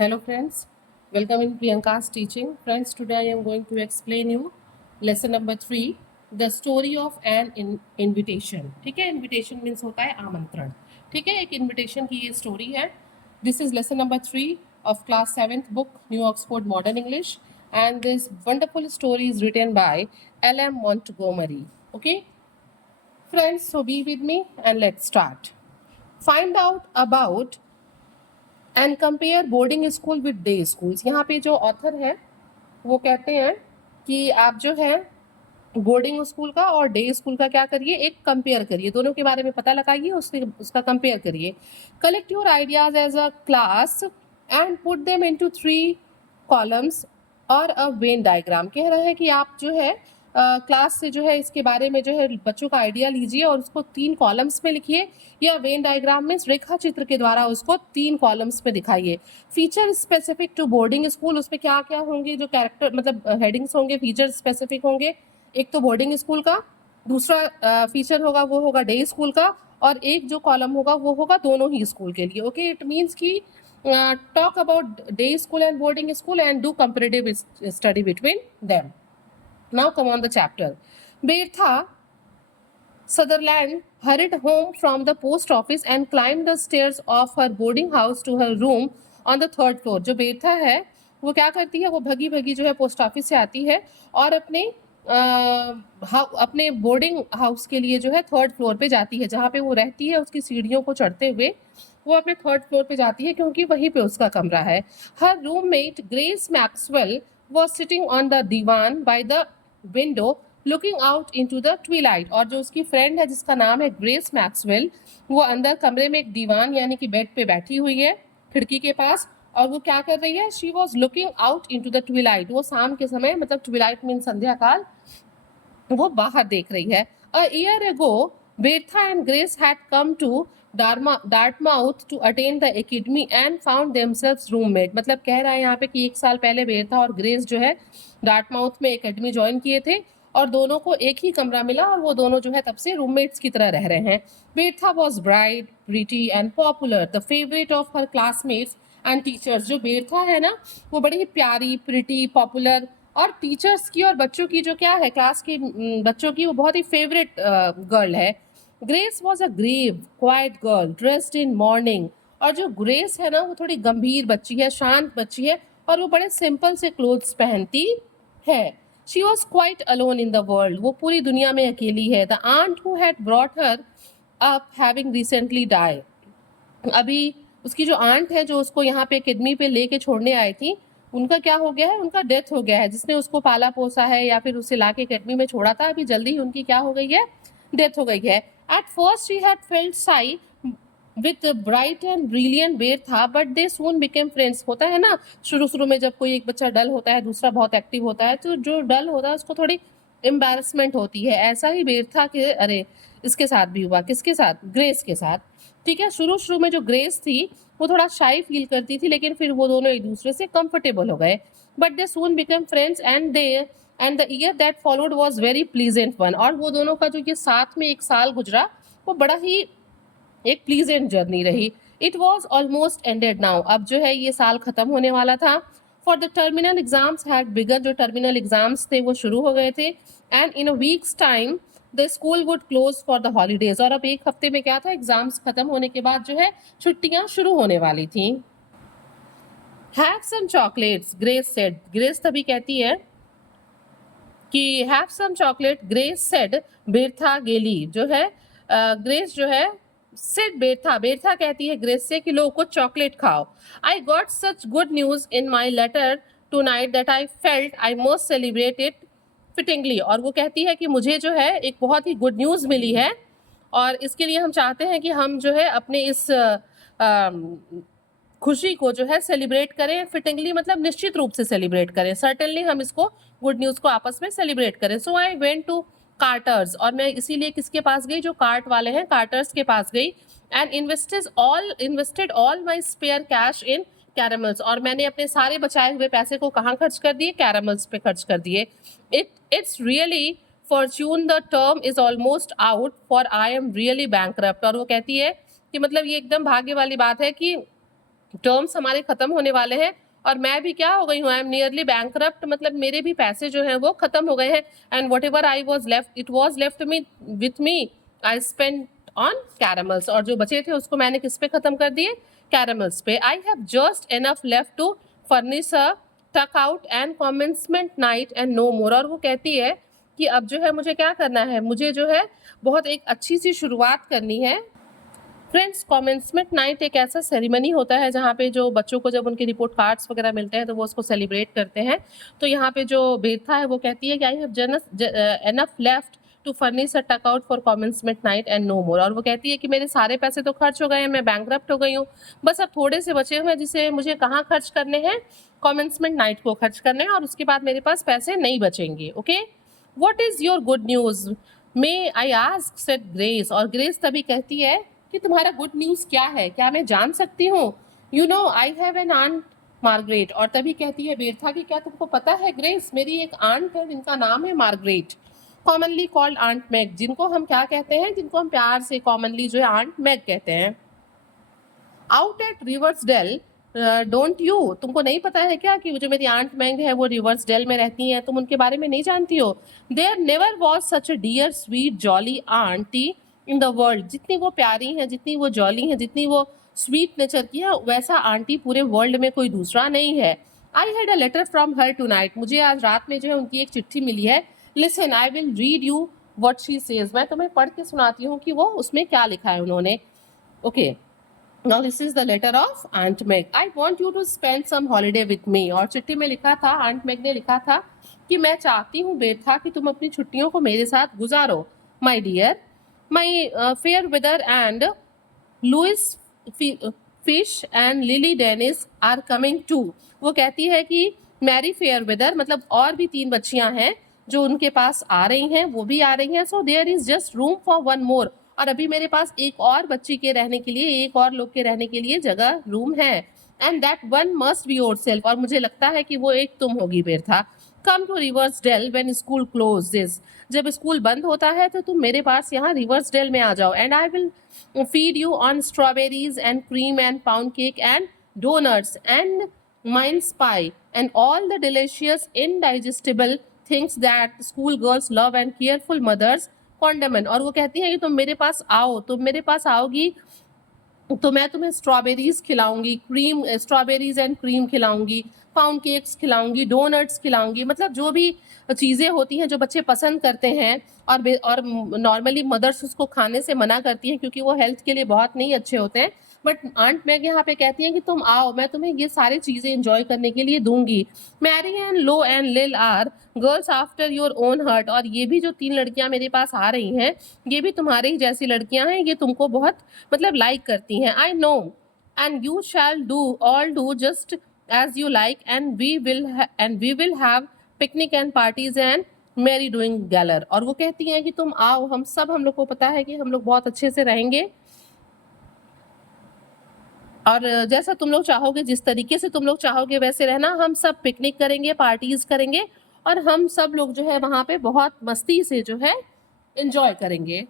Hello friends, welcome in Priyanka's teaching. Friends, today I am going to explain you lesson number 3, the story of an invitation. ठीक है, invitation means होता है आमंत्रण. ठीक है, एक invitation की ये story है. This is lesson number 3 of class 7th book, New Oxford Modern English, and this wonderful story is written by L.M. Montgomery. Okay, friends, so be with me and let's start. Find out about and compare boarding school with day schools. यहाँ पे जो author है वो कहते हैं कि आप जो है बोर्डिंग स्कूल का और डे स्कूल का क्या करिए, एक कंपेयर करिए, दोनों के बारे में पता लगाइए, उसका कंपेयर करिए. Collect your ideas as a class and put them into 3 columns और अ वेन डायग्राम. कह रहा है कि आप जो है क्लास से जो है इसके बारे में जो है बच्चों का आइडिया लीजिए और उसको 3 कॉलम्स में लिखिए, या वेन डायग्राम में रेखा चित्र के द्वारा उसको 3 कॉलम्स में दिखाइए. Feature specific to boarding school, उसमें क्या क्या होंगे, जो कैरेक्टर मतलब हेडिंग्स होंगे, फीचर स्पेसिफिक होंगे. एक तो बोर्डिंग स्कूल का, दूसरा फीचर होगा वो होगा डे स्कूल का, और एक जो कॉलम होगा वो होगा दोनों ही स्कूल के लिए. ओके, इट मीन्स कि talk about day school and boarding school and do comparative study between them. Now come on the chapter. Bertha Sutherland hurried home from the post office and climbed the stairs of her boarding house to her room on the 3rd floor. जो Bertha है वो क्या करती है, वो भगी भगी जो है post office से आती है और अपने बोर्डिंग हाउस के लिए जो है 3rd फ्लोर पे जाती है, जहाँ पे वो रहती है. उसकी सीढ़ियों को चढ़ते हुए वो अपने 3rd फ्लोर पे जाती है क्योंकि वहीं पे उसका कमरा है. हर roommate Grace Maxwell was sitting on the divan by the window looking out into the twilight. और जो उसकी फ्रेंड है जिसका नाम है ग्रेस मैक्सवेल, वो अंदर कमरे में एक दीवान यानी कि बेड पे बैठी हुई है खिड़की के पास, और वो क्या कर रही है, she was looking out into the twilight. वो शाम के समय, मतलब ट्विलाइट मीन संध्या काल, वो बाहर देख रही है. A year ago Bertha and Grace had come to Dartmouth to attend the academy and found themselves roommate. मतलब कह रहा है यहाँ पे कि 1 साल पहले बेथा और ग्रेस जो है डार्टमाउथ में एकेडमी ज्वाइन किए थे और दोनों को एक ही कमरा मिला और वो दोनों जो है तब से रूममेट्स की तरह रह रहे हैं. Bertha was bright, pretty and popular, the favourite of her classmates and teachers. जो बेथा है ना वो बड़ी ही प्यारी, प्रिटी, पॉपुलर और टीचर्स की और बच्चों की जो क्या है, क्लास के बच्चों की, वो बहुत ही फेवरेट गर्ल है. Grace was a grave quiet girl dressed in mourning. और जो ग्रेस है ना वो थोड़ी गंभीर बच्ची है, शांत बच्ची है, और वो बड़े सिंपल से क्लोथ्स पहनती है. She was quite alone in the world, वो पूरी दुनिया में अकेली है. The aunt who had brought her up having recently die. अभी उसकी जो आंट है जो उसको यहाँ पे एकेडमी पे लेके छोड़ने आई थी, उनका क्या हो गया है, उनका डेथ हो गया है. जिसने उसको पाला पोसा है या फिर उसे लाके एकेडमी में छोड़ा था, अभी जल्दी ही उनकी क्या हो गई है, डेथ हो गई है. At first she had felt Sai with bright and brilliant बेर था, but they soon became friends. होता है ना शुरू शुरू में जब कोई एक बच्चा डल होता है, दूसरा बहुत एक्टिव होता है, तो जो डल होता है उसको थोड़ी एम्बेरसमेंट होती है. ऐसा ही बेर था कि अरे इसके साथ भी हुआ. किसके साथ, ग्रेस के साथ. ठीक है, शुरू शुरू में जो ग्रेस थी वो थोड़ा शाई फील करती थी, लेकिन फिर वो दोनों एक दूसरे से कंफर्टेबल हो गए. But they soon become friends and the year that followed was very pleasant one. और वो दोनों का जो ये साथ में 1 साल गुजरा वो बड़ा ही एक प्लीजेंट जर्नी रही. It was almost ended now, अब जो है ये साल खत्म होने वाला था. For the terminal exams had begun, जो टर्मिनल एग्जाम्स थे वो शुरू हो गए थे. And in a weeks time the school would close for the holidays. और अब 1 हफ्ते में क्या था, एग्जाम्स खत्म होने के बाद जो है छुट्टियां शुरू होने वाली थी. Have some chocolates, Grace said. Grace तभी कहती है कि have some chocolate, Grace said Bertha gaily. जो है ग्रेस जो है सेड बेरथा, बेरथा कहती है ग्रेस से कि लो कुछ चॉकलेट खाओ. I got such good news in my letter tonight that I felt I must celebrate it fittingly. और वो कहती है कि मुझे जो है एक बहुत ही गुड न्यूज़ मिली है और इसके लिए हम चाहते हैं कि हम जो है अपने इस खुशी को जो है सेलिब्रेट करें. फिटिंगली मतलब निश्चित रूप से सेलिब्रेट करें, सर्टेनली हम इसको गुड न्यूज़ को आपस में सेलिब्रेट करें. सो आई वेंट टू कार्टर्स, और मैं इसीलिए किसके पास गई, जो कार्ट वाले हैं कार्टर्स के पास गई. And invested all my spare cash in caramels. और मैंने अपने सारे बचाए हुए पैसे को कहाँ खर्च कर दिए, कैरमल्स पे खर्च कर दिए. It's really Fortune the term is almost out for I am really bankrupt. और वो कहती है कि मतलब ये एकदम भाग्य वाली बात है कि टर्म्स हमारे खत्म होने वाले हैं और मैं भी क्या हो गई हूँ, आई एम नियरली बैंकरप्ट, मतलब मेरे भी पैसे जो हैं वो खत्म हो गए हैं। And whatever I was left, it was left me with me, I spend on caramels, और जो बचे थे उसको मैंने किस पे खत्म कर दिए, कैरामल्स पे। I have just enough left to furnish a tuck out and commencement night and no more. और वो कहती है कि अब जो है मुझे क्या करना है, मुझे जो है बहुत एक अच्छी सी शुरुआत करनी है। फ्रेंड्स, कमेंसमेंट नाइट एक ऐसा सेरेमनी होता है जहाँ पे जो बच्चों को जब उनके रिपोर्ट कार्ड्स वगैरह मिलते हैं तो वो उसको सेलिब्रेट करते हैं। तो यहाँ पे जो बेथा है वो कहती है कि I have enough left to furnish a tuck out for commencement night and no more. और वो कहती है कि मेरे सारे पैसे तो खर्च हो गए हैं, मैं बैंकरप्ट हो गई हूँ, बस अब थोड़े से बचे हुए हैं जिसे मुझे कहाँ खर्च करने हैं, कमेंसमेंट नाइट को खर्च करने हैं, और उसके बाद मेरे पास पैसे नहीं बचेंगे। Okay, what is your good news may I ask, said grace. और ग्रेस तभी कहती है कि तुम्हारा गुड न्यूज क्या है, क्या मैं जान सकती हूँ? You know I have an aunt Margaret. और तभी कहती है बेरथा कि क्या तुमको पता है ग्रेस, मेरी एक आंट है जिनका नाम है Margaret, commonly called aunt Mag, जिनको हम क्या कहते हैं, जिनको हम प्यार से कॉमनली जो है आंट मैग कहते हैं। आउट एट रिवर्सडेल, डोंट यू, तुमको नहीं पता है क्या कि जो मेरी आंट मैंग है वो रिवर्सडेल में रहती हैं, तुम उनके बारे में नहीं जानती हो? There never was such a dear sweet jolly auntie in the world. जितनी वो प्यारी हैं, जितनी वो जॉली हैं, जितनी वो स्वीट नेचर की है, वैसा आंटी पूरे वर्ल्ड में कोई दूसरा नहीं है। I had a letter from her tonight, मुझे आज रात में जो है उनकी एक चिट्ठी मिली है। Listen, I will read you what she says, मैं तुम्हें पढ़ के सुनाती हूँ कि वो उसमें क्या लिखा है उन्होंने। Okay, Now this is the letter of Aunt Meg. I want you to spend some holiday with me. और चिट्ठी में लिखा था, आंट मैग ने लिखा था कि मैं चाहती हूँ बेथा कि तुम अपनी छुट्टियों को मेरे साथ गुजारो। My dear, my fair weather and Louis Fish and Lily Dennis are coming too. वो कहती है कि मैरी फेयर वेदर, मतलब और भी 3 बच्चियां हैं जो उनके पास आ रही हैं, वो भी आ रही हैं। So there is just room for one more, और अभी मेरे पास एक और बच्ची के रहने के लिए, एक और लोग के रहने के लिए जगह रूम है। And that one must be yourself, और मुझे लगता है कि वो एक तुम होगी Bertha. Come to Riversdale when school closes, जब स्कूल बंद होता है तो तुम मेरे पास यहाँ रिवर्सडेल में आ जाओ। And I will feed you on strawberries and cream and pound cake and donuts and mince pie and all the delicious indigestible things that school girls love and careful mothers condemn। और वो कहती है कि तुम मेरे पास आओ, तुम मेरे पास आओगी तो मैं तुम्हें स्ट्रॉबेरीज खिलाऊंगी, क्रीम, स्ट्रॉबेरीज एंड क्रीम खिलाऊंगी, पाउंड केक्स खिलाऊंगी, डोनट्स खिलाऊंगी, मतलब जो भी चीज़ें होती हैं जो बच्चे पसंद करते हैं। और नॉर्मली मदर्स उसको खाने से मना करती हैं क्योंकि वो हेल्थ के लिए बहुत नहीं अच्छे होते हैं। बट आंट मैग यहाँ पे कहती हैं कि तुम आओ, मैं तुम्हें ये सारी चीज़ें इंजॉय करने के लिए दूंगी। Mary and Lo and Lil are girls after your own heart. और ये भी जो 3 लड़कियां मेरे पास आ रही हैं, ये भी तुम्हारे ही जैसी लड़कियां हैं, ये तुमको बहुत मतलब लाइक करती हैं। I know and you shall do just as you like and we will have picnic and parties and merry doing galore. और वो कहती हैं कि तुम आओ, हम लोग को पता है कि हम लोग बहुत अच्छे से रहेंगे, और जैसा तुम लोग चाहोगे, जिस तरीके से तुम लोग चाहोगे वैसे रहना। हम सब पिकनिक करेंगे, पार्टीज करेंगे, और हम सब लोग जो है वहाँ पे बहुत मस्ती से जो है एंजॉय करेंगे।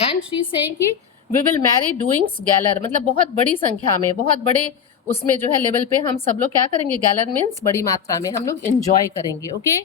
एंड शी सेइंग कि वी विल मैरी डूइंग्स गैलर, मतलब बहुत बड़ी संख्या में, बहुत बड़े उसमें जो है लेवल पे हम सब लोग क्या करेंगे, गैलर मीन्स बड़ी मात्रा में हम लोग एंजॉय करेंगे। Okay,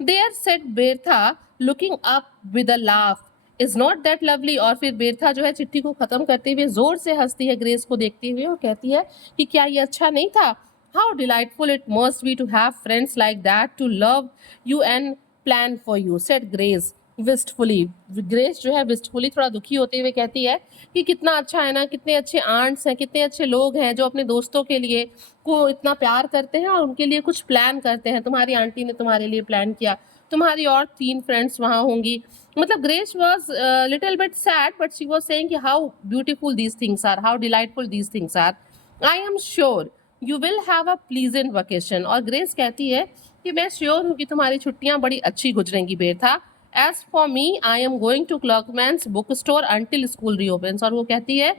there said Bertha looking up with a laugh, is not that lovely. और फिर बेरथा जो है चिट्ठी को खत्म करते हुए जोर से हंसती है ग्रेस को देखते हुए और कहती है कि क्या ये अच्छा नहीं था? How delightful it must be to have friends like that to love you and plan for you, said Grace wistfully. Grace जो है विस्टफुली, थोड़ा दुखी होते हुए कहती है कि कितना अच्छा है ना, कितने अच्छे आंट्स हैं, कितने अच्छे लोग हैं जो अपने दोस्तों के लिए को इतना प्यार करते हैं और उनके लिए कुछ प्लान करते हैं। तुम्हारी आंटी ने तुम्हारे लिए प्लान किया, तुम्हारी और 3 फ्रेंड्स वहाँ होंगी। मतलब Grace was little bit sad but she was saying कि how beautiful these things are, how delightful these things are. I am sure you will have a pleasant vacation. और ग्रेस कहती है कि मैं श्योर हूँ कि तुम्हारी छुट्टियाँ बड़ी अच्छी गुजरेंगी Bertha. As for me I am going to Clerkman's book store until school reopens. और वो कहती है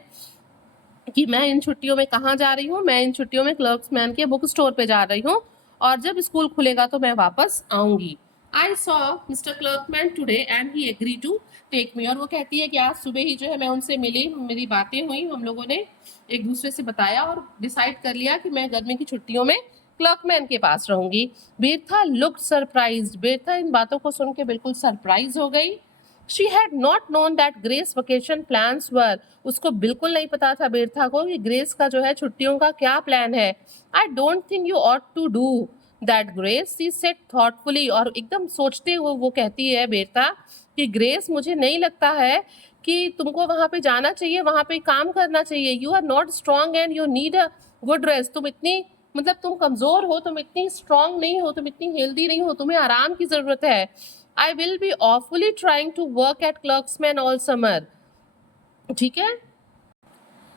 कि मैं इन छुट्टियों में कहाँ जा रही हूँ, मैं इन छुट्टियों में क्लर्क्समैन के बुक स्टोर पे जा रही हूँ, और जब स्कूल खुलेगा तो मैं वापस आऊँगी। I saw Mr. Clerkman today and he agreed to take me. और वो कहती है कि आज सुबह ही जो है मैं उनसे मिली, मेरी बातें हुई, हम लोगों ने एक दूसरे से बताया और डिसाइड कर लिया कि मैं गर्मी की छुट्टियों में क्लर्कमैन के पास रहूंगी. बेरथा लुक्ड सरप्राइज्ड. बेरथा इन बातों को सुन के बिल्कुल सरप्राइज हो गई. She had not known that Grace vacation plans were. उसको बिल्कुल नहीं पता था बेरथा को कि ग्रेस का जो है छुट्टियों का क्या प्लान है. I don't think you ought to do that, Grace, she said thoughtfully. और एकदम सोचते हुए वो कहती है बेरथा कि ग्रेस, मुझे नहीं लगता है कि तुमको वहां पे जाना चाहिए, वहां पे काम करना चाहिए. You are not strong and you need a good rest. तुम इतनी मतलब तुम कमजोर हो, तुम इतनी स्ट्रांग नहीं हो, तुम इतनी हेल्दी नहीं हो, तुम्हें आराम की जरूरत है. I will be awfully trying to work at Clerksman all summer. ठीक है,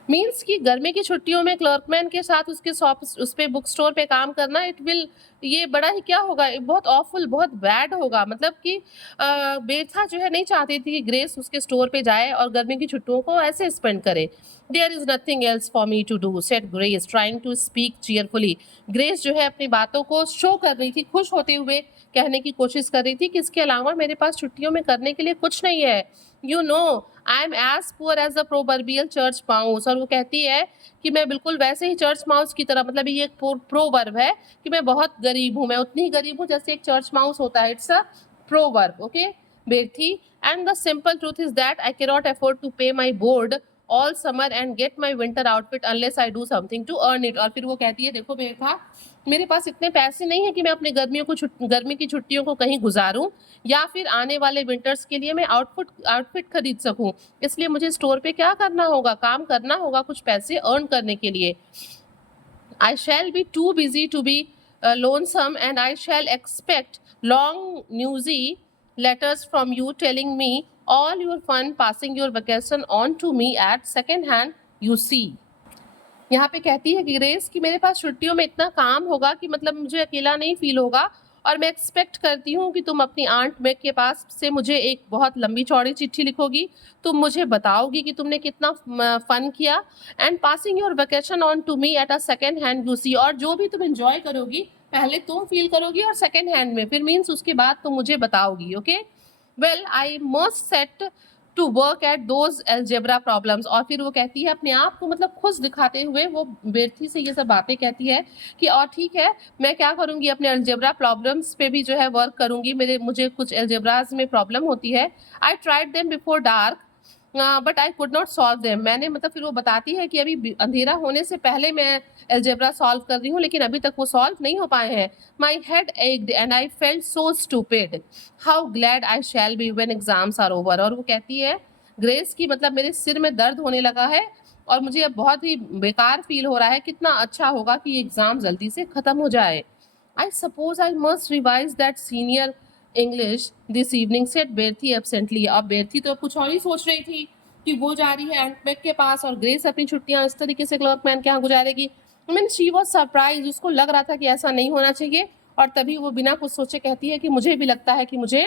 मीन्स कि गर्मी की छुट्टियों में क्लर्कमैन के साथ उसके शॉप उस पे बुक स्टोर पे काम करना, इट विल, ये बड़ा ही क्या होगा, बहुत ऑफुल, बहुत बैड होगा. मतलब कि बेथा जो है नहीं चाहती थी कि ग्रेस उसके स्टोर पे जाए और गर्मी की छुट्टियों को ऐसे स्पेंड करे. There is nothing else for me to do, said Grace trying to speak cheerfully. Grace जो है अपनी बातों को शो कर रही थी, खुश होते हुए कहने की कोशिश कर रही थी कि इसके अलावा मेरे पास छुट्टियों में करने के लिए कुछ नहीं है. You know I am as poor as the proverbial church mouse. और वो कहती है कि मैं बिल्कुल वैसे ही चर्च माउस की तरह, मतलब ये एक प्रोवर्ब है कि मैं बहुत गरीब हूँ, मैं उतनी ही गरीब हूँ जैसे एक चर्च माउस होता है. It's a proverb. Okay Bertie, and the simple truth is that I can not afford to pay my board all summer and get my winter outfit unless I do something to earn it. और फिर वो कहती है, देखो बेरथा, मेरे पास इतने पैसे नहीं है कि मैं अपने गर्मी की छुट्टियों को कहीं गुजारूं या फिर आने वाले विंटर्स के लिए मैं आउटफिट खरीद सकूं. इसलिए मुझे स्टोर पे क्या करना होगा, काम करना होगा कुछ पैसे अर्न करने के लिए. I shall be too busy to be lonesome, and I shall expect long, newsy letters from you telling me all your fun passing your vacation on to me at second hand, you see. यहाँ पे कहती है grace कि मेरे पास छुट्टियों में इतना काम होगा कि मतलब मुझे अकेला नहीं फील होगा, और मैं एक्सपेक्ट करती हूँ कि तुम अपनी आंट मैग के पास से मुझे एक बहुत लंबी चौड़ी चिट्ठी लिखोगी, तुम मुझे बताओगी कि तुमने कितना फन किया, and passing your vacation on to me at a second hand you see. और जो भी तुम एंजॉय करोगी पहले तुम फील करोगी और सेकेंड हैंड में, फिर मीन्स उसके बाद तुम मुझे बताओगी. Okay, well I must set to work at those algebra problems. और फिर वो कहती है अपने आप को मतलब खुश दिखाते हुए, वो बेरथी से ये सब बातें कहती है कि और ठीक है, मैं क्या करूंगी, अपने एल्जेब्रा प्रॉब्लम्स पे भी जो है वर्क करूंगी. मुझे कुछ एल्जेब्राज में प्रॉब्लम होती है. I tried them before dark but I could not solve them. मैंने मतलब फिर वो बताती है कि अभी अंधेरा होने से पहले मैं एल्जेब्रा सॉल्व कर रही हूँ, लेकिन अभी तक वो सॉल्व नहीं हो पाए हैं. My head ached and I felt so stupid. How glad I shall be when exams are over. और वो कहती है ग्रेस की मतलब मेरे सिर में दर्द होने लगा है और मुझे अब बहुत ही बेकार फील हो रहा है, कितना अच्छा होगा कि एग्जाम जल्दी से खत्म हो जाए. I suppose I must revise that senior English this evening, said Berthie absently. अब बेरथी तो कुछ और ही सोच रही थी कि वो जा रही है एंटमैक के पास और ग्रेस अपनी छुट्टियां इस तरीके से क्लर्कमैन के यहाँ गुजारेगी. Mean she was surprise. उसको लग रहा था कि ऐसा नहीं होना चाहिए, और तभी वो बिना कुछ सोचे कहती है कि मुझे भी लगता है कि मुझे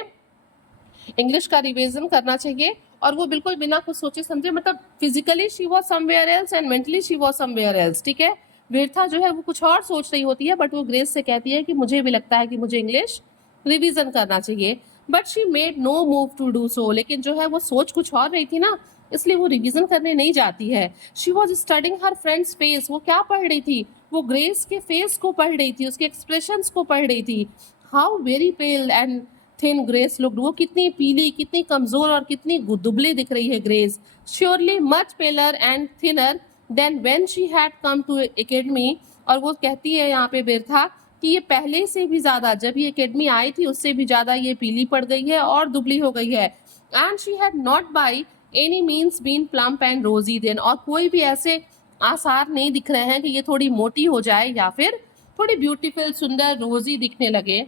इंग्लिश का रिवीजन करना चाहिए. और वो बिल्कुल बिना कुछ सोचे समझे, मतलब physically she was somewhere else and mentally she was somewhere else. ठीक है, बेरथा जो है वो कुछ और सोच रही होती है, बट वो ग्रेस से कहती है कि मुझे भी लगता है कि मुझे इंग्लिश रिवीजन करना चाहिए. But she made no move to do so. लेकिन जो है वो सोच कुछ और रही थी ना, इसलिए वो रिवीजन करने नहीं जाती है. She was studying her friends face. वो क्या पढ़ रही थी, वो ग्रेस के फेस को पढ़ रही थी, उसके एक्सप्रेशंस को पढ़ रही थी. How very pale and thin grace looked. वो कितनी पीली, कितनी कमजोर और कितनी दुबली दिख रही है Grace. Surely much paler and thinner than when she had come to academy. और वो कहती है यहाँ पे बेरथा कि ये पहले से भी ज्यादा, जब ये एकेडमी आई थी उससे भी ज्यादा ये पीली पड़ गई है और दुबली हो गई है. And she had not by any means been plump and rosy then. और कोई भी ऐसे आसार नहीं दिख रहे हैं कि ये थोड़ी मोटी हो जाए या फिर थोड़ी ब्यूटीफुल, सुंदर, रोजी दिखने लगे.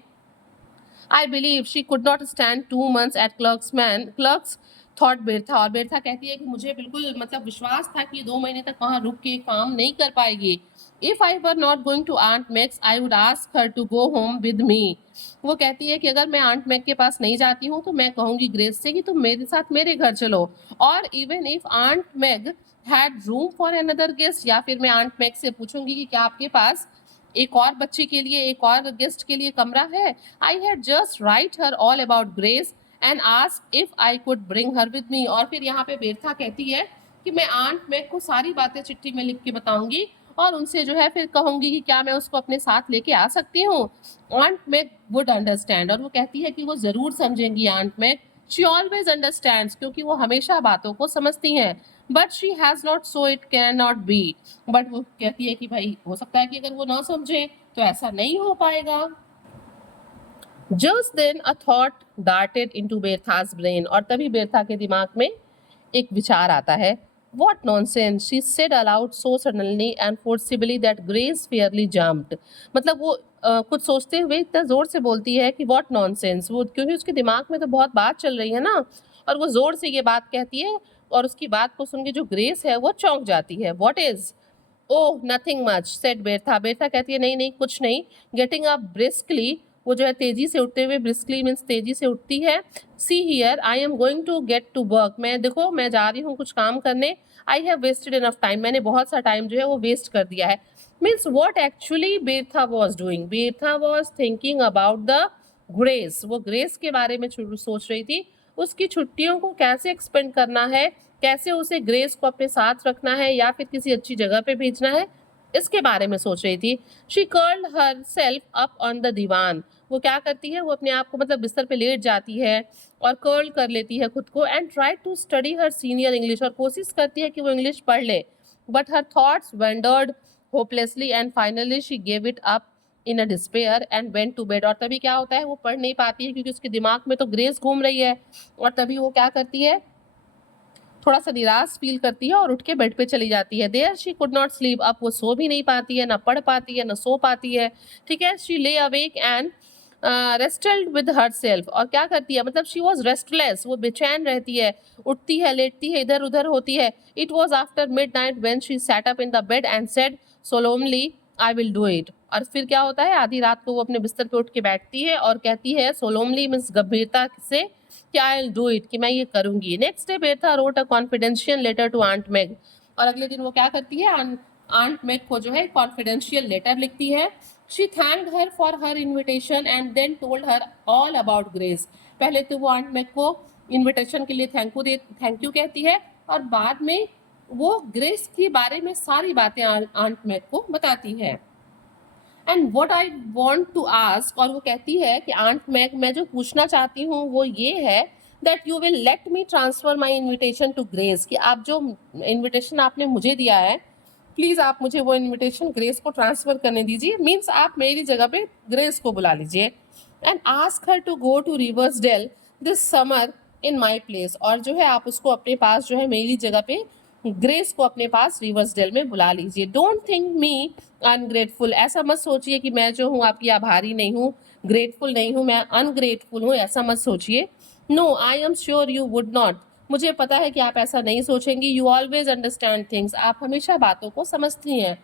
I believe she could not stand 2 months at Clerks thought बेरथा. और बेरथा कहती है कि मुझे बिल्कुल मतलब विश्वास था कि 2 महीने तक वहाँ रुक के काम नहीं कर पाएगी. If I were not going to Aunt Meg's, I would ask her to go home with me. वो कहती है कि अगर मैं आंट मैग के पास नहीं जाती हूँ तो मैं कहूँगी ग्रेस से कि तुम मेरे साथ मेरे घर चलो. और even if aunt Mag had room for another guest, या फिर मैं आंट मैग से पूछूंगी कि क्या आपके पास एक और बच्चे के लिए, एक और गेस्ट के लिए कमरा है. I had just right her all about grace and ask if I could bring her with me. और फिर यहाँ पे बेरथा कहती है कि मैं आंट मैग को सारी बातें चिट्ठी में लिख के बताऊंगी और उनसे जो है फिर कहूंगी कि क्या मैं उसको अपने साथ लेके आ सकती हूँ. Aunt Meg would understand. और वो कहती है कि वो जरूर समझेंगी Aunt Meg. She always understands, क्योंकि वो हमेशा बातों को समझती हैं. But she has not, so it can not be. But वो कहती है कि भाई हो सकता है कि अगर वो ना समझे तो ऐसा नहीं हो पाएगा. Just then a thought darted into बेर्था's brain. और तभी बेर्था के दिमाग में एक विचार आता है. What nonsense, she said aloud so suddenly and forcibly that Grace fairly jumped. मतलब वो कुछ सोचते हुए इतना जोर से बोलती है कि what nonsense, वो क्योंकि उसके दिमाग में तो बहुत बात चल रही है ना, और वो जोर से ये बात कहती है और उसकी बात को सुन के जो ग्रेस है वो चौंक जाती है. What is? Oh nothing much said Bertha. Bertha कहती है नहीं नहीं कुछ नहीं. गेटिंग अप ब्रिस्कली, वो जो है तेजी से उठते हुए, ब्रिस्कली मीन्स तेजी से उठती है. See here I am going to get to work. मैं देखो मैं जा रही हूँ कुछ काम करने. I have wasted enough time, मैंने बहुत सा टाइम जो है वो वेस्ट कर दिया है. Means what actually Bertha was doing. Bertha was thinking about the grace. वो ग्रेस के बारे में सोच रही थी. उसकी छुट्टियों को कैसे एक्सपेंड करना है, कैसे उसे ग्रेस को अपने साथ रखना है या फिर किसी अच्छी जगह पे भेजना है, इसके बारे में सोच रही थी. She curled herself up on the divan. वो क्या करती है, वो अपने आप को मतलब बिस्तर पे लेट जाती है और कर्ल कर लेती है खुद को. And try to study her senior English, और कोशिश करती है कि वो इंग्लिश पढ़ ले. But her thoughts wandered hopelessly and finally she gave it up in a despair and went to bed. और तभी क्या होता है, वो पढ़ नहीं पाती है क्योंकि उसके दिमाग में तो ग्रेस घूम रही है. और तभी वो क्या करती है, थोड़ा सा निराश फील करती है और उठ के बेड पे चली जाती है. There she could not sleep. अब वो सो भी नहीं पाती है, ना पढ़ पाती है, ना सो पाती है. ठीक है. शी ले awake and rested with her self. और क्या करती है, मतलब शी वॉज रेस्टलेस, वो बेचैन रहती है, उठती है, लेटती है, इधर उधर होती है. It was after midnight when she sat up in the bed and said solemnly I will do it. और फिर क्या होता है, आधी रात को वो अपने बिस्तर पे उठ के बैठती है और कहती है सोलोमली मीन्स गंभीरता से कि आई विल डू इट, कि मैं ये करूंगी. Next day Bertha wrote a confidential letter to aunt Mag. और अगले दिन वो क्या करती है, आंट मैग को जो है कॉन्फिडेंशियल लेटर लिखती है. She thanked her for her invitation and then told her all about Grace. पहले तो वो आंट मैग को इन्विटेशन के लिए थैंक यू कहती है और बाद में वो ग्रेस के बारे में सारी बातें आंट मैग को बताती है. And what I want to ask, और वो कहती है कि आंट मैग मैं जो पूछना चाहती हूँ वो ये है that you will let me transfer my invitation to Grace, कि आप जो इन्विटेशन आपने मुझे दिया है प्लीज़ आप मुझे वो इन्विटेशन ग्रेस को ट्रांसफ़र करने दीजिए. मीन्स आप मेरी जगह पे ग्रेस को बुला लीजिए. And ask her to go to Riversdale this summer in my place. और जो है आप उसको अपने पास जो है मेरी जगह पे ग्रेस को अपने पास रिवर्सडेल में बुला लीजिए. Don't think me ungrateful. ऐसा मत सोचिए कि मैं जो हूँ आपकी आभारी नहीं हूँ, ग्रेटफुल नहीं हूँ, मैं अनग्रेटफुल हूँ, ऐसा मत सोचिए. No I am sure you would not. मुझे पता है कि आप ऐसा नहीं सोचेंगी. You always understand things. आप हमेशा बातों को समझती हैं.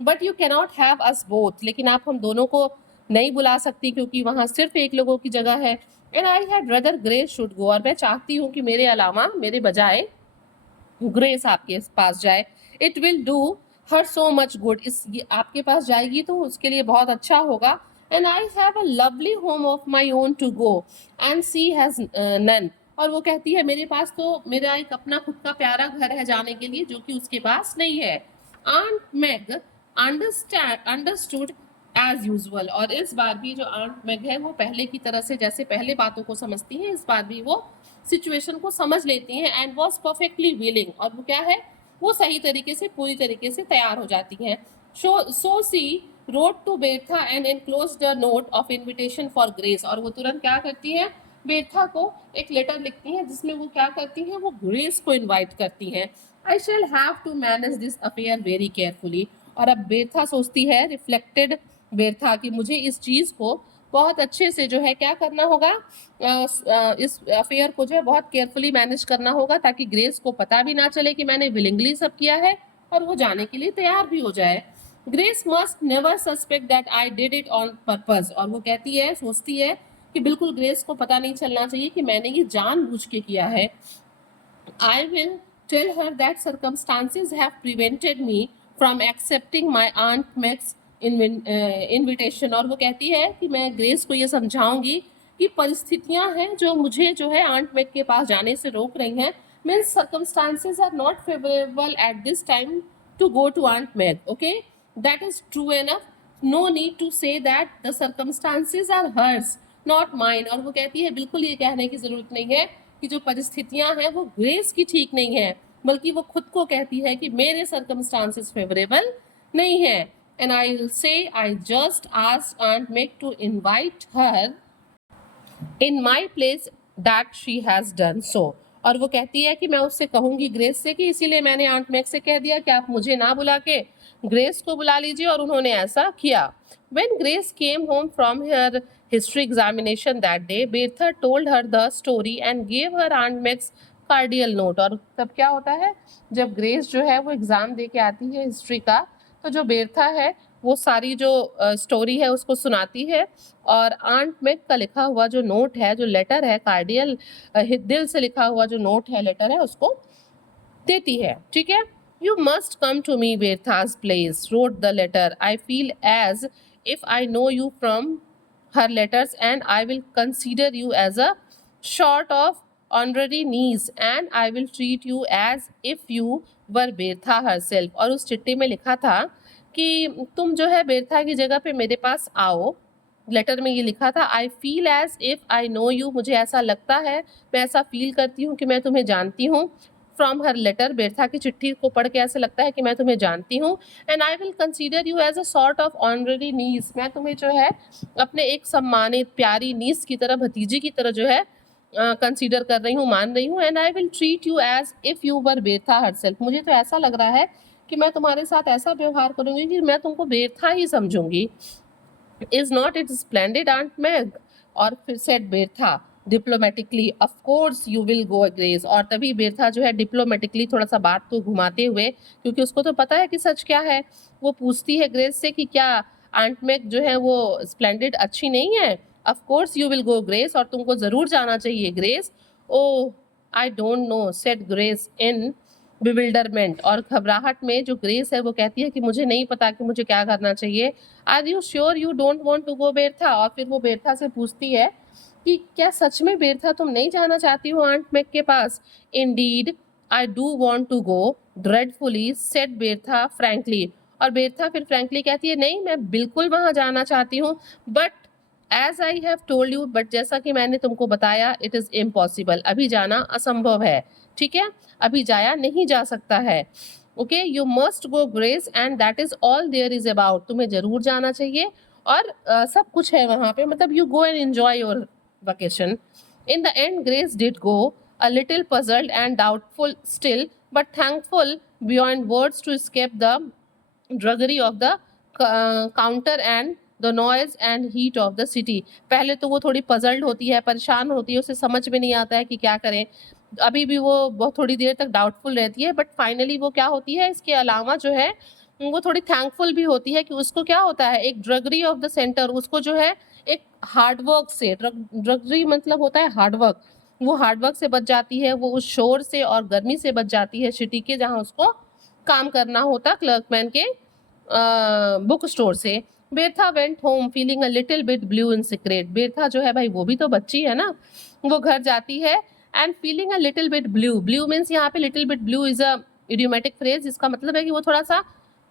But you cannot have us both. लेकिन आप हम दोनों को नहीं बुला सकती क्योंकि वहाँ सिर्फ एक लोगों की जगह है. And I had rather grace should go. और मैं चाहती हूँ कि मेरे अलावा, मेरे बजाय ग्रेस आपके पास जाए. It will do her so much good. इस आपके पास जाएगी तो उसके लिए बहुत अच्छा होगा. And I have a lovely home of my own to go and she has none. और वो कहती है मेरे पास तो मेरा एक अपना खुद का प्यारा घर है जाने के लिए, जो कि उसके पास नहीं है. Aunt Mag understood as usual. और इस बार भी जो आंट मैग है वो पहले की तरह से, जैसे पहले बातों को समझती है, इस बार भी वो सिचुएशन को समझ लेती हैं. And was perfectly willing. और वो क्या है, वो सही तरीके से, पूरी तरीके से तैयार हो जाती हैं. So she wrote to Bertha and enclosed a note of invitation for Grace. और वो तुरंत क्या करती हैं, बेर्था को एक लेटर लिखती हैं जिसमें वो क्या करती हैं, वो ग्रेस को इनवाइट करती हैं. I shall have to manage this affair very carefully. और अब बेर्था सोचती है, रिफ्लेक्टेड बेर्था, कि मुझे इस चीज़ को बहुत अच्छे से जो है क्या करना होगा, इस अफेयर को जो है बहुत केयरफुली मैनेज करना होगा ताकि ग्रेस को पता भी ना चले कि मैंने विलिंगली सब किया है और वो जाने के लिए तैयार भी हो जाए. Grace must never suspect that I did it on purpose. और वो कहती है, सोचती है कि बिल्कुल ग्रेस को पता नहीं चलना चाहिए कि मैंने ये जानबूझ के किया है. I will tell her that circumstances have prevented me from accepting my Aunt Meg's invitation, और वो कहती है कि मैं ग्रेस को ये समझाऊंगी कि परिस्थितियां हैं जो मुझे जो है आंट मैग के पास जाने से रोक रही हैं। Means circumstances are not favorable at this time to go to Aunt Meg. Okay, that is true enough. No need to say that the circumstances are hers, not mine. और वो कहती है बिल्कुल ये कहने की जरूरत नहीं है कि जो परिस्थितियां हैं वो ग्रेस की ठीक नहीं है, बल्कि वो खुद को कहती है कि मेरे circumstances favorable नहीं है। And I'll say I just asked Aunt Meg to invite her in my place that she has done so. और वो कहती है कि मैं उससे कहूंगी ग्रेस से कि इसीलिए मैंने आंट मैग से कह दिया कि आप मुझे ना बुला के ग्रेस को बुला लीजिए, और उन्होंने ऐसा किया। When Grace came home from her history examination that day, Bertha told her the story and gave her Aunt Meg's cordial note. और तब क्या होता है, जब ग्रेस जो है वो एग्जाम दे के आती है हिस्ट्री का, तो जो बेरथा है वो सारी जो स्टोरी है उसको सुनाती है, और आंट मैग का लिखा हुआ जो नोट है, जो लेटर है, कार्डियल दिल से लिखा हुआ जो नोट है, लेटर है, उसको देती है। ठीक है। You must come to me Bertha's place, wrote the letter. I feel as if I know you from her letters and I will consider you as a sort of honorary niece and I will treat you as if you were बेरथा herself। और उस चिट्ठी में लिखा था कि तुम जो है बेरथा की जगह पे मेरे पास आओ। लेटर में ये लिखा था, I feel as if I know you, मुझे ऐसा लगता है, मैं ऐसा फील करती हूँ कि मैं तुम्हें जानती हूँ। फ्रॉम हर लेटर, बेरथा की चिट्ठी को पढ़ के ऐसे लगता है कि मैं तुम्हें जानती हूँ। And I will consider you as a sort of honorary niece, मैं तुम्हें जो है अपने एक सम्मानित प्यारी नीस की तरह, भतीजी की तरह जो है कंसीडर कर रही हूँ, मान रही हूँ। And I will treat you as if you were Bertha herself, मुझे तो ऐसा लग रहा है कि मैं तुम्हारे साथ ऐसा व्यवहार करूंगी कि मैं तुमको बेरथा ही समझूंगी। Is not it splendid, Aunt Meg? और फिर said Bertha diplomatically, of course you will go Grace. और तभी बेरथा जो है डिप्लोमेटिकली थोड़ा सा बात को घुमाते हुए, क्योंकि उसको तो पता है कि सच क्या है, वो पूछती है ग्रेस से कि क्या आंट मैग जो है वो स्प्लेंडिड अच्छी नहीं है? Of course you will go Grace, और तुमको जरूर जाना चाहिए Grace. Oh I don't know, said Grace in bewilderment. और घबराहट में जो ग्रेस है वो कहती है कि मुझे नहीं पता कि मुझे क्या करना चाहिए। Are you sure you don't want to go Bertha? और फिर वो बेरथा से पूछती है कि क्या सच में बेरथा तुम नहीं जाना चाहती हो आंट मैग के पास? Indeed I do want to go dreadfully, said Bertha frankly. और बेरथा फिर फ्रैंकली कहती है, नहीं मैं बिल्कुल वहां जाना चाहती हूँ, but as I have told you, but जैसा कि मैंने तुमको बताया, इट इज इम्पॉसिबल, अभी जाना असंभव है। ठीक है, अभी जाया नहीं जा सकता है। Okay, you must go Grace and that is all there is about, तुम्हें जरूर जाना चाहिए, और सब कुछ है वहां पे, मतलब you go and enjoy your vacation. In the end, Grace did go, a little puzzled and doubtful still, but thankful beyond words to escape the drudgery of the counter and the noise and heat of the city. पहले तो वो थोड़ी puzzled होती है, परेशान होती है, उसे समझ में नहीं आता है कि क्या करें। अभी भी वो बहुत थोड़ी देर तक डाउटफुल रहती है, बट फाइनली वो क्या होती है, इसके अलावा जो है वो थोड़ी थैंकफुल भी होती है कि उसको क्या होता है, एक ड्रगरी ऑफ द सेंटर, उसको जो है एक हार्डवर्क से, ड्रगरी मतलब होता है हार्डवर्क, वो हार्डवर्क से बच जाती है, वो उस शोर से और गर्मी से बच जाती है सिटी के, जहाँ उसको काम करना होता क्लर्कमैन के बुक स्टोर से। Bertha went home feeling a little bit blue in secret. Bertha जो है भाई वो भी तो बच्ची है ना, वो घर जाती है and feeling a little bit blue. Blue means यहाँ पे little bit blue is a idiomatic phrase, जिसका मतलब है कि वो थोड़ा सा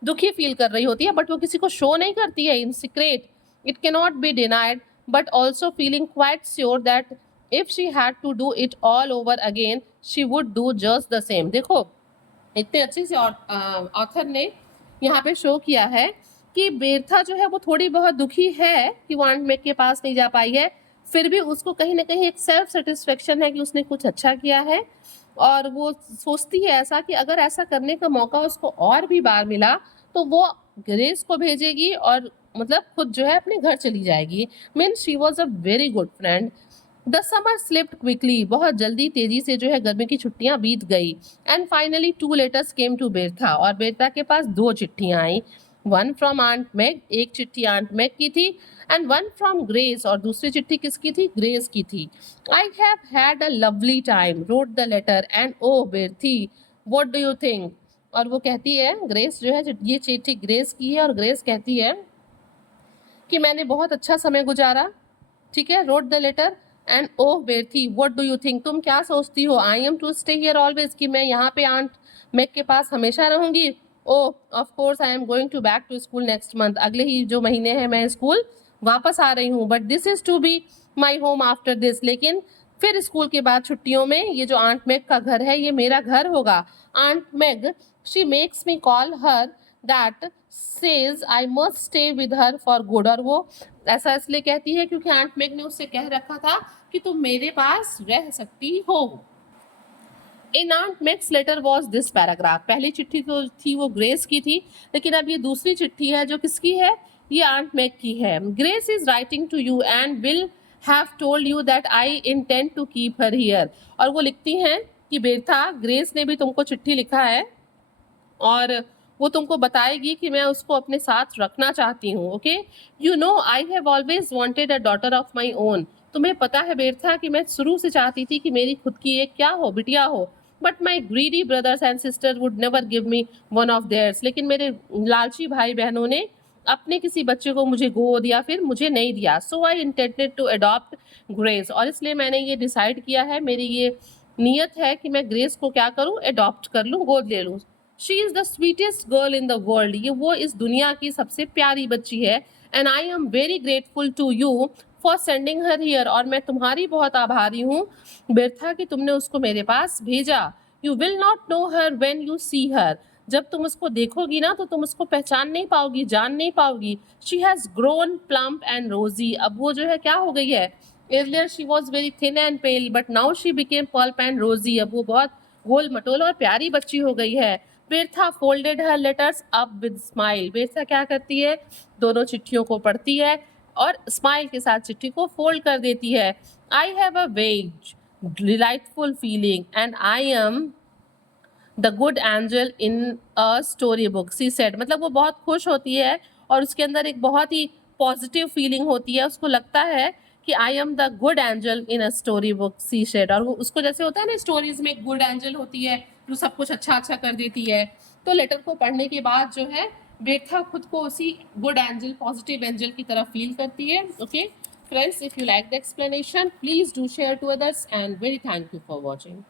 दुखी फील कर रही होती है, बट वो किसी को शो नहीं करती है। In secret it can not be denied, but also feeling quite sure that if she had to do it all over again she would do just the same. देखो इतने अच्छे से ऑथर ने यहाँ पे शो किया है कि बेरथा जो है वो थोड़ी बहुत दुखी है कि वो आंट मैग के पास नहीं जा पाई है, फिर भी उसको कहीं ना कहीं एक सेल्फ सेटिस्फेक्शन है कि उसने कुछ अच्छा किया है, और वो सोचती है ऐसा कि अगर ऐसा करने का मौका उसको और भी बार मिला तो वो ग्रेस को भेजेगी और मतलब खुद जो है अपने घर चली जाएगी। Means she was a very good friend. The summer slipped quickly, बहुत जल्दी तेजी से जो है गर्मी की छुट्टियां बीत गई। And finally 2 letters came to Bertha, और बेरथा के पास 2 चिट्ठियां आई। वन फ्रॉम आंट मैग, एक चिट्ठी आंट मैग की थी, एंड वन फ्रॉम ग्रेस, और दूसरी चिट्ठी किसकी थी? ग्रेस की थी। I have had a lovely time, wrote the letter, and O Berthie what do you think. और वो कहती है, ग्रेस जो है, ये चिट्ठी ग्रेस की है, और ग्रेस कहती है कि मैंने बहुत अच्छा समय गुजारा, ठीक है, wrote the letter and oh बेर्थी what do you think, तुम क्या सोचती हो, I am to stay here always, कि मैं यहाँ पे आंट मैक के पास हमेशा रहूंगी। oh of course I am going to back to school next month, अगले ही जो महीने हैं मैं स्कूल वापस आ रही हूँ, but this is to be my home after this, लेकिन फिर स्कूल के बाद छुट्टियों में ये जो आंट मैग का घर है ये मेरा घर होगा। Aunt Mag she makes me call her that says I must stay with her for good, और वो ऐसा इसलिए कहती है क्योंकि आंट मैग ने उससे कह रखा था कि तुम मेरे पास रह सकती हो। In Aunt Meg's letter was this paragraph, पहली चिट्ठी तो थी वो ग्रेस की थी, लेकिन अब ये दूसरी चिट्ठी है जो किसकी है, ये आंट मैग की है। Grace is writing to you and will have told you that I intend to keep her here, और वो लिखती हैं कि बेटा ग्रेस ने भी तुमको चिट्ठी लिखा है और वो तुमको बताएगी कि मैं उसको अपने साथ रखना चाहती हूँ। Okay, you know I have always wanted a daughter of my own, तुम्हें पता है बेटा कि मैं शुरू से चाहती थी कि मेरी खुद की एक क्या हो, बिटिया हो, but my greedy brothers and sister would never give me one of theirs, लेकिन मेरे लालची भाई बहनों ने अपने किसी बच्चे को मुझे गोद या फिर मुझे नहीं दिया। सो आई इंटेंडेड टू अडॉप्ट ग्रेस, और इसलिए मैंने ये डिसाइड किया है, मेरी ये नियत है कि मैं ग्रेस को क्या करूँ, अडॉप्ट कर लूँ, गोद ले लूँ। She is the sweetest girl in the world, ये वो इस दुनिया की सबसे प्यारी बच्ची है। And I am very grateful to you for sending her here, और मैं तुम्हारी बहुत आभारी हूँ बेर्था कि तुमने उसको मेरे पास भेजा। You will not know her when you see her, जब तुम उसको देखोगी ना तो तुम उसको पहचान नहीं पाओगी, जान नहीं पाओगी। She has grown plump and रोजी, अब वो जो है क्या हो गई है, earlier she was very thin and pale but now she became plump and rosy, अब वो बहुत गोल मटोल और प्यारी बच्ची हो गई है। Bertha folded her letters up with smile, Bertha क्या करती है, दोनों चिट्ठियों को पढ़ती है और स्माइल के साथ चिट्ठी को फोल्ड कर देती है। I have a wedge delightful feeling and I am the good angel in a story book, she said, मतलब वो बहुत खुश होती है और उसके अंदर एक बहुत ही पॉजिटिव फीलिंग होती है, उसको लगता है कि I am the good angel in a story book, she said, और वो उसको जैसे होता है ना स्टोरीज में एक गुड एंजल होती है जो सब कुछ अच्छा अच्छा कर देती है। तो लेटर को पढ़ने के बाद जो है बेर्था खुद को उसी गुड एंजल, पॉजिटिव एंजल की तरफ फील करती है। Okay friends, if you like the explanation please do share to others and very thank you for watching.